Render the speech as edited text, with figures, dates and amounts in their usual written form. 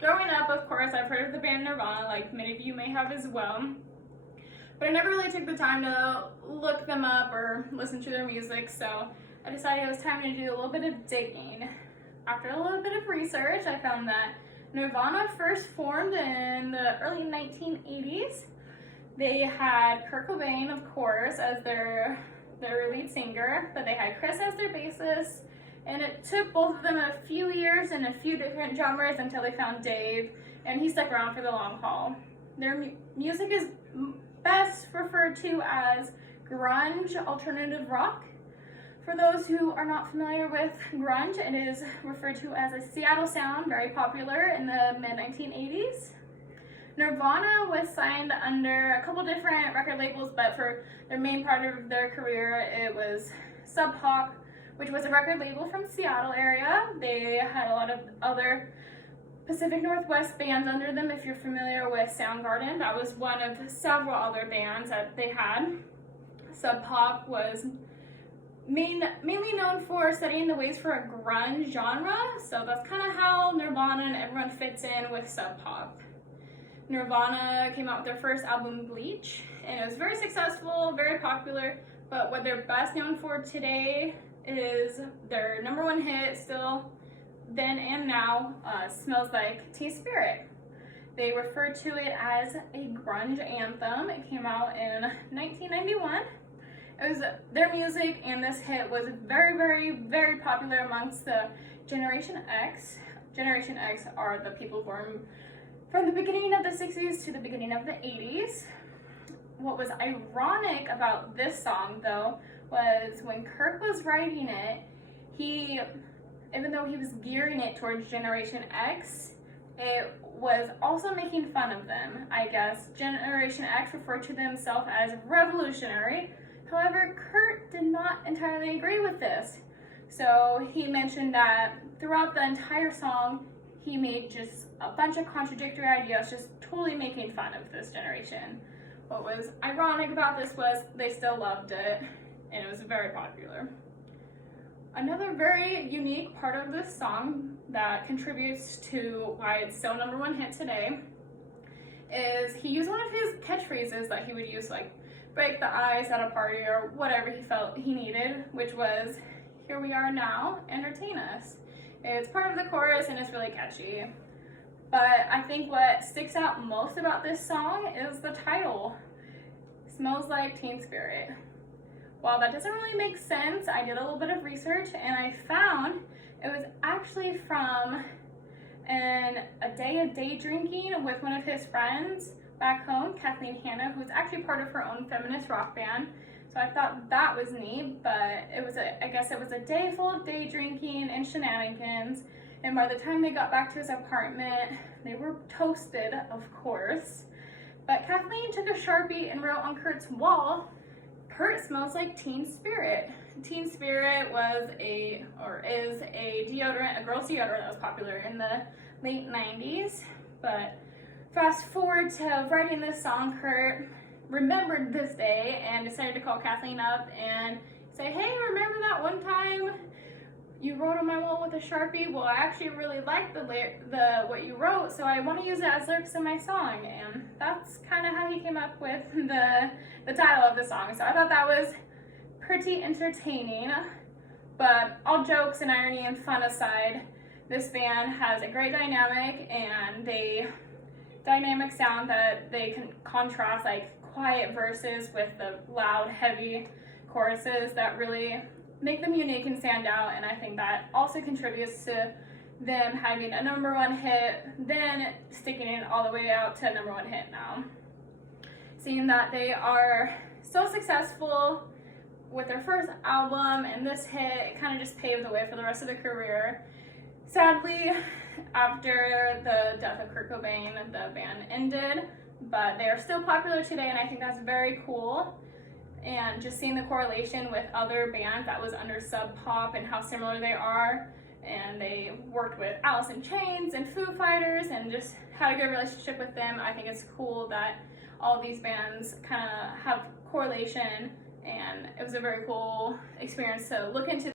growing up, of course, I've heard of the band Nirvana, like many of you may have as well. But I never really took the time to look them up or listen to their music, so I decided it was time to do a little bit of digging. After a little bit of research, I found that Nirvana first formed in the early 1980s. They had Kurt Cobain, of course, as their lead singer, but they had Chris as their bassist, and it took both of them a few years and a few different drummers until they found Dave, and he stuck around for the long haul. Their music is best referred to as grunge alternative rock. For those who are not familiar with grunge, it is referred to as a Seattle sound, very popular in the mid-1980s. Nirvana was signed under a couple different record labels, but for their main part of their career, it was Sub Pop, which was a record label from Seattle area. They had a lot of other Pacific Northwest bands under them. If you're familiar with Soundgarden, that was one of several other bands that they had. Sub Pop was mainly known for studying the ways for a grunge genre, so that's kind of how Nirvana and everyone fits in with Sub Pop. Nirvana came out with their first album, Bleach, and it was very successful, very popular, but what they're best known for today is their #1 hit, still then and now, Smells Like Teen Spirit. They refer to it as a grunge anthem. It came out in 1991. It was their music, and this hit was very, very, very popular amongst the Generation X. Generation X are the people born from the beginning of the 60s to the beginning of the 80s. What was ironic about this song, though, was when Kirk was writing it, even though he was gearing it towards Generation X, it was also making fun of them. I guess Generation X referred to themselves as revolutionary. However, Kurt did not entirely agree with this. So he mentioned that throughout the entire song, he made just a bunch of contradictory ideas, just totally making fun of this generation. What was ironic about this was they still loved it, and it was very popular. Another very unique part of this song that contributes to why it's still #1 hit today is he used one of his catchphrases that he would use, like break the ice at a party or whatever he felt he needed, which was, "Here we are now, entertain us." It's part of the chorus and it's really catchy. But I think what sticks out most about this song is the title, Smells Like Teen Spirit. While that doesn't really make sense, I did a little bit of research and I found it was actually from a day of day drinking with one of his friends back home, Kathleen Hanna, who's actually part of her own feminist rock band. So I thought that was neat, but I guess it was a day full of day drinking and shenanigans. And by the time they got back to his apartment, they were toasted, of course. But Kathleen took a Sharpie and wrote on Kurt's wall, "Kurt smells like Teen Spirit." Teen Spirit is a deodorant, a girl's deodorant that was popular in the late 90s. But fast forward to writing this song, Kurt remembered this day and decided to call Kathleen up and say, "Hey, remember that one time you wrote on my wall with a Sharpie? Well, I actually really like what you wrote, so I want to use it as lyrics in my song." And that's kind of how he came up with the title of the song. So I thought that was pretty entertaining. But all jokes and irony and fun aside, this band has a great dynamic and dynamic sound that they can contrast like quiet verses with the loud, heavy choruses that really make them unique and stand out, and I think that also contributes to them having a #1 hit, then sticking it all the way out to a #1 hit now. Seeing that they are so successful with their first album and this hit, it kind of just paved the way for the rest of their career. Sadly, after the death of Kurt Cobain, the band ended, but they are still popular today, and I think that's very cool. And just seeing the correlation with other bands that was under Sub Pop and how similar they are, and they worked with Alice in Chains and Foo Fighters and just had a good relationship with them. I think it's cool that all these bands kind of have correlation, and it was a very cool experience to look into.